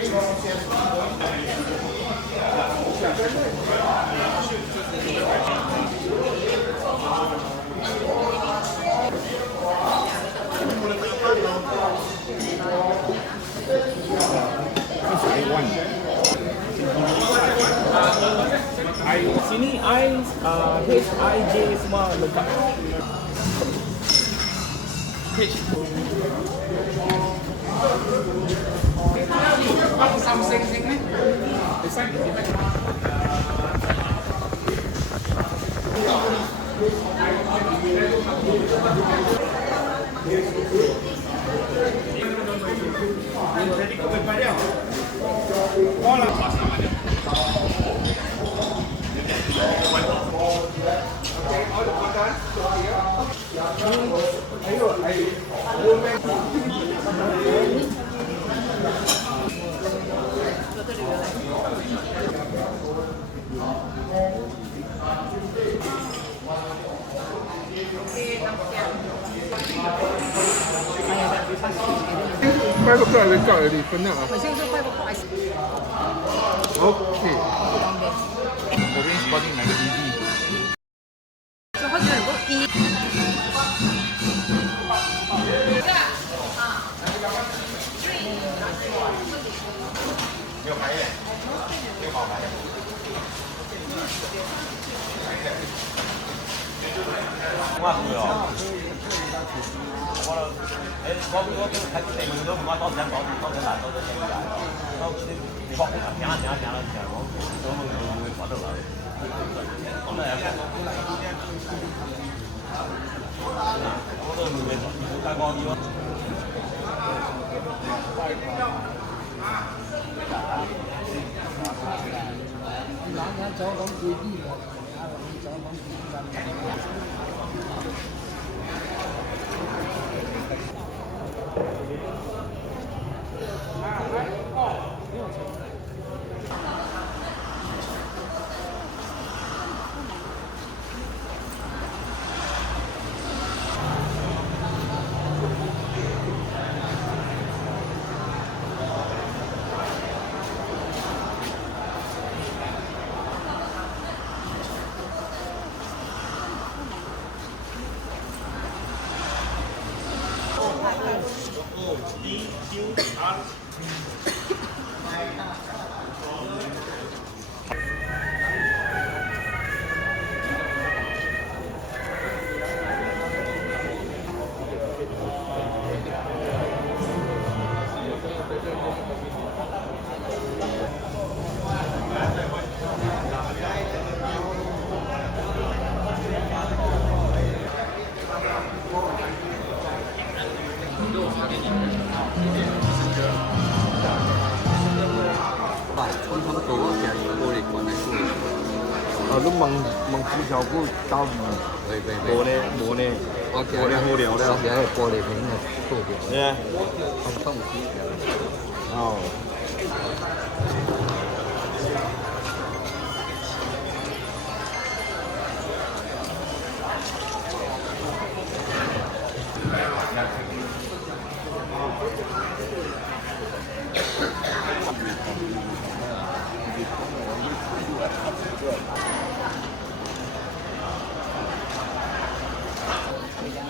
Sini HIJ semua lengkap. Something ni.5 o'clock wake up already, penat lah. 5 o'clock. Okay. Orange body like EV. So how do you go eat? Lu mong富小姑交易，冇呢，我好聊啦。有係玻璃片嘅粗條，咩？都唔知嘅。哦。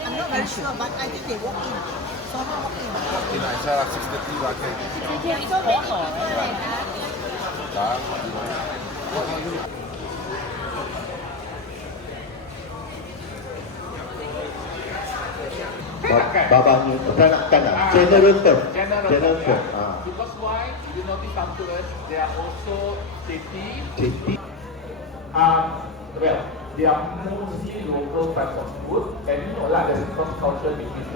I'm not very sure, but I think they walk in. So how walk in? In Aisyah 6:30 lah kan. Babanya kan general term. Because why? You notice afterwards, they are also safety. Well, they are mostly local types of food, and you know lah, there's some culture between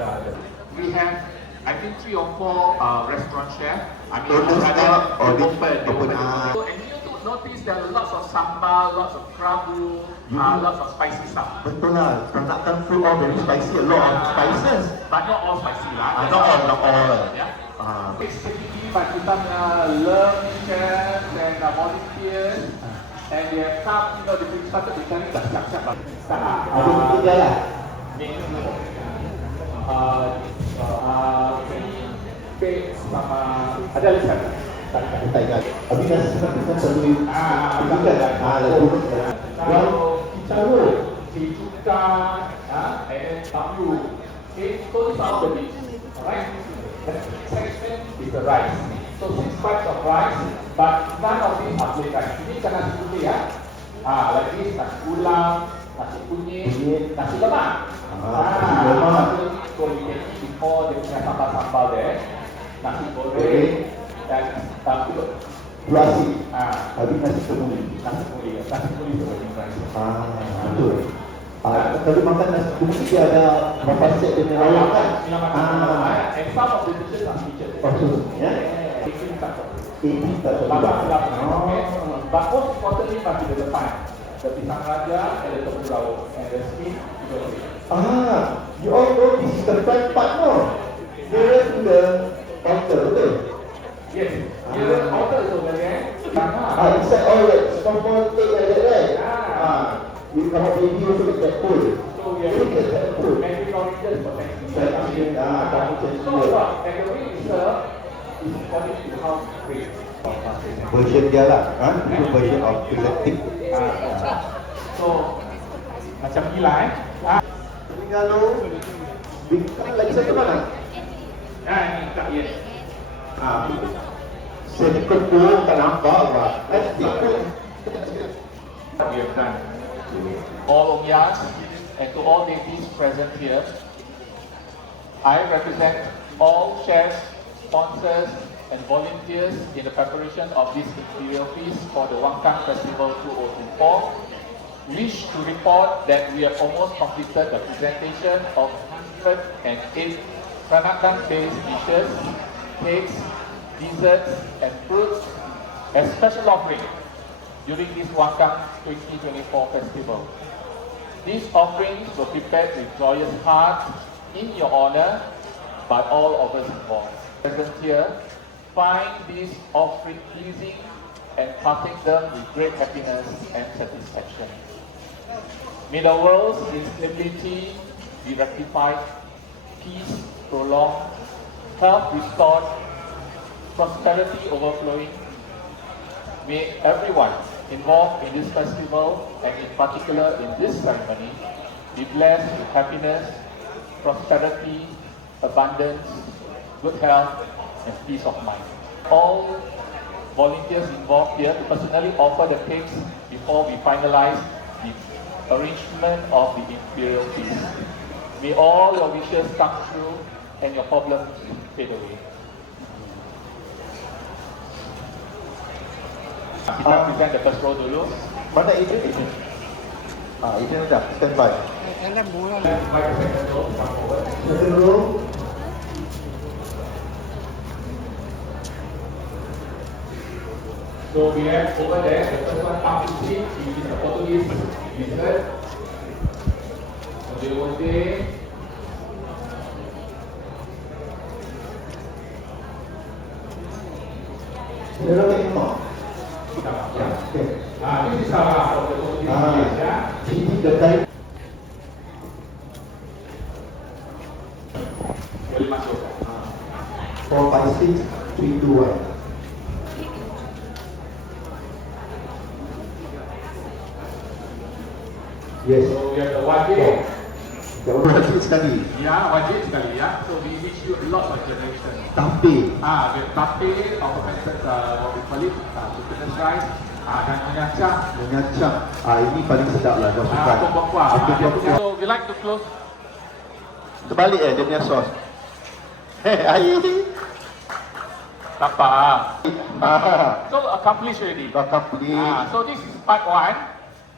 we have, I think 3 or 4 restaurant chefs. I mean, open. And you notice there are lots of sambal, lots of krabu, lots of spicy stuff. Betul lah, transaction food all very spicy, a lot of spices. But not all spicy lah. Not all. Yeah. Basically, but kita punya learn chefs and volunteers, and they have come, you know, they started becoming dah siap-siap lah. Ada tiga lah. Cake sama ada lihat. Tak ingat. Habis dah sekarang selalu bukan. Lagu. Kalau Cicaro, Cicuka, and then Tamu. Okay, so these are the beans. Alright? The section is the rice. So 6 types of rice, but none of these are plain rice. Ini kan nasi putih ya. Like this, nasi ulam, nasi kunyit, nasi lemak. Nasi lemak. So you can eat before dia punya sambal-sambal there. Nasi goreng dan Nasi. Habis nasi kemuli. nasi kuning itu plain rice. Betul. Kalau makan nasi kemuli dia ada berapa set dia punya lauk kan? And some of the dishes are featured. Maksud, ya? Ini tak Ini tak But terlibat. most importantly masih di depan. The pisang raja and the tempura and the skin juga. You all know this is the front part, no? Nearer to the altar, betul? Yes. Here outer is over there. Inside all that small thing like that, right? You come up baby also with that pull. So we are Look at that pull. making oranges for next Kamu cakap. So what? And the way we serve is according to how great of fasting. Version dia lah, itu version of electric. So macam gila Tapi kalau bintang lagi satu mana? ini tak yes. Saya ikut pun tak nampak apa. We have done. All Omyas and to all natives present here, I represent all chefs, sponsors, and volunteers in the preparation of this imperial feast for the Wangkang Festival 2024. Wish to report that we have almost completed the presentation of 108 Peranakan-based dishes, cakes, desserts, and fruits as special offering during this Wangkang 2024 festival. These offerings were prepared with joyous hearts in your honor by all of us involved. Present here, find these offerings pleasing and partake them with great happiness and satisfaction. May the world's instability be rectified, peace prolonged, health restored, prosperity overflowing. May everyone involved in this festival, and in particular in this ceremony, be blessed with happiness, prosperity, abundance, good health, and peace of mind. All volunteers involved here to personally offer the cakes before we finalize the arrangement of the imperial feast. May all your wishes come true and your problems fade away. Kita present the first row dulu. Mana itu? Itu dah standby. Invite the second row, come forward. Second row. So we have over there, the first one up to seat, which is the Portuguese dessert. Onde Saudara tengok. this is salah of the Portuguese dish, ya. Ini kedai. Boleh masuk. 4, 5, 6, 3, 2, 1. Yes. So we have the wajib. Jangan wajib sekali. Ya, wajib sekali ya. So we wish you a lot of generation. Tapi We have tape, our methods, what we call it, glutinous rice, dan menyacang. menyacang. Ini paling sedap lah. Kau suka. Kuah-kuah. Apa Dia kuah? punya. So we like to close. Terbalik dia punya sos. Air. Tak apa. Ah, So accomplished already. bakar pedih. So this is part 1,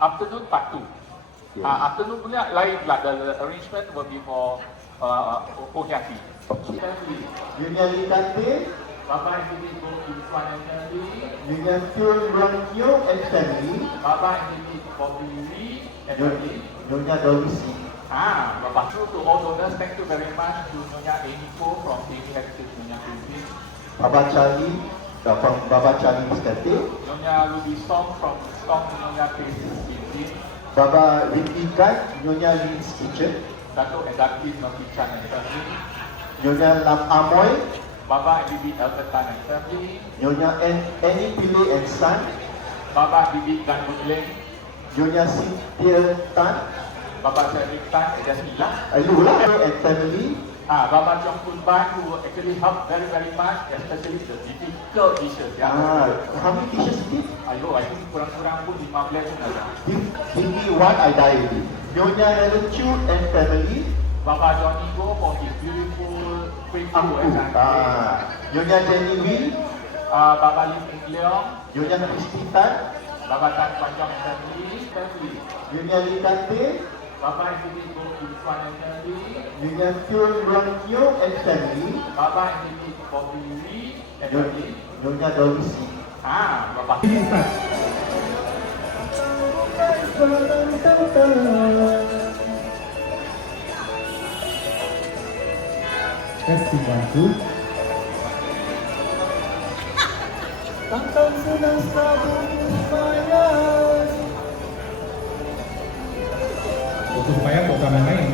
afternoon part 2. Yes. Afternoon punya lain lah, the arrangement will be for Okoyaki. Okey. Nyonya Lee Kantin, Baba and Bibi go to Kwan and Family. Nyonya Tun Rong Yeong and family, Baba and Bibi Bobby Lee and Family. Nyonya Dolisi. Baba. True to all donors, thank you very much to Nyonya Amy Ko from Amy Heritage Nyonya Kuzi. Baba Charlie, from Baba Charlie Mistati, Nyonya Ruby Song from Song Nyonya Tracy Binti. Baba Ricky Kai, Nyonya Lee's Kitchen, Dato' and Datin Noki Chan and Family. Nyonya Lam Amoy, Baba and Bibi Elton Tan and family, Nyonya Annie Pillay and son, Baba Bibi Gan Munling, Nyonya Cynthia Tan, Baba Cedric Tan and Jasmila, Lula and family, Baba Chong Kun Ban who actually helped very much, especially the difficult dishes. how many dishes did? Ayo, I think kurang-kurang pun 15 pun ada. Give me one, I die already. Nyonya Helen Chu and family, Baba Johnny Go for his beautiful quick Angku, food. Nyonya Jenny Wee, Baba Lim Ing Leong, Nyonya Christy Tan, Baba Tan Panjang and family, Nyonya Lee Kante, Baba and Bibi Go Kim Chuan and family, Nyonya Tun Rong Nyo and family, Baba and Bibi Bobby Lee and family. Nyonya Dolisi. Baba. Testing 1, 2. Tantang senang sabun supaya bukan main.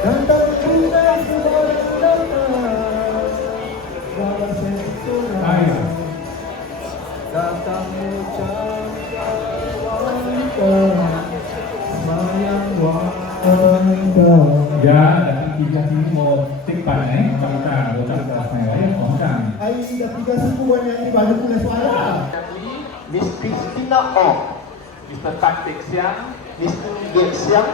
Tantang senang supaya datang Ya, dan tiga timur tikpan bangsa bocah saya orang. Ai dah tiga suku yang ini baru pula suara. Miss Christina Ong, Mr. Tan Teck Siang, Mr. Ye Siang,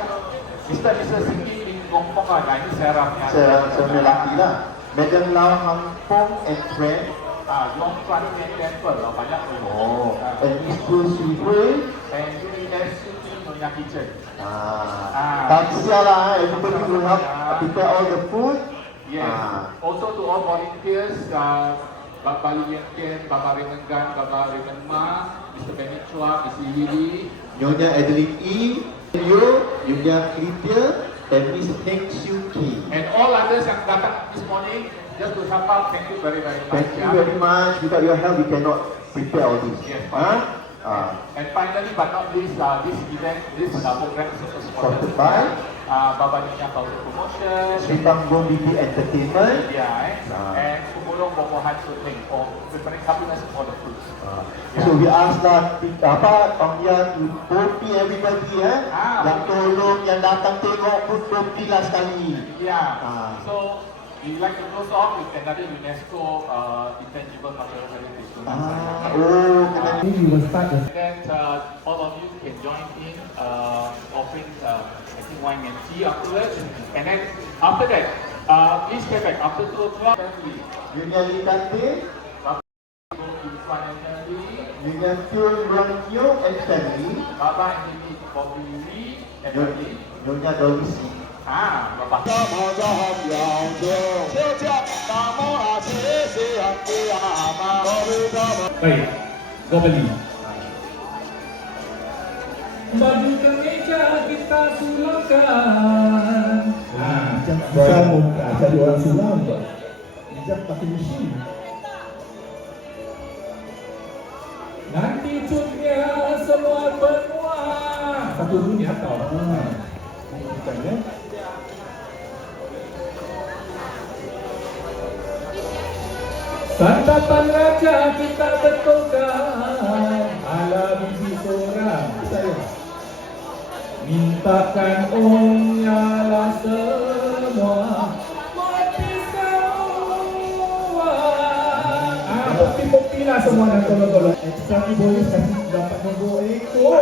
Mr. and Mrs. Siti Lim Gong Pong ini serapnya. seorang lelaki lah. Madam Lau Hang Pong and friend. Long Chuan Tian Temple, banyak tu. And Miss Pu Sui Hui. And UNS Nyonya Kitchen. Taksia lah, everybody will help prepare all the food. Yes. Also to all volunteers, Bapa Li Yan Tian, Bapa Raymond Gan, Bapa Raymond Ma, Mr. Benny Chua, Mr. Yili, Nyonya Adeline E, Yo, Nyonya Lydia, and Miss Heng Siu Ki. and all others yang datang this morning just to help out. Thank you very much. Thank you very much. Without your help, we cannot prepare all this. Yes. Huh? And finally, but not least, this event, this program is also Sponsored by Baba Nyonya Power Promotion, Sritanggung BB Entertainment. and Kumulong Bomohan Shooting for preparing happiness for the fruits. So we ask that Ong Yan to kopi everybody yang tolong, yang datang tengok pun kopi lah sekali. So we like to close off with another UNESCO intangible cultural heritage. We will start the And then all of you can join in offering I think wine and tea afterwards. And then after that, please stay back after 2 o'clock. Nyonya Lee Kante, Nyonya Tun Rong Nyo and family, Baba and Bibi Bobby Lee and family. Nyonya Dolisi. Baba. baik. Kau beli. Baju kemeja kita sulangkan. Bisa jadi orang sulam tak? Bisa pakai mesin. Nanti cutnya semua benua. Satu dunia tau. Bukannya? Santapan raja kita betulkan. Ala bibi seorang. Saya. Mintakan nyala semua. Mati semua. Bukti-bukti lah semua dan tolong-tolong. Satu boleh kasih dapat nombor ekor.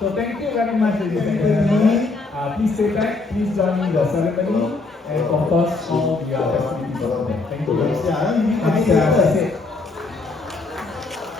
So thank you very much ladies and gentlemen. Please stay back, please join me in the ceremony and of course all the festivities. Thank you. Terima kasih. That's it.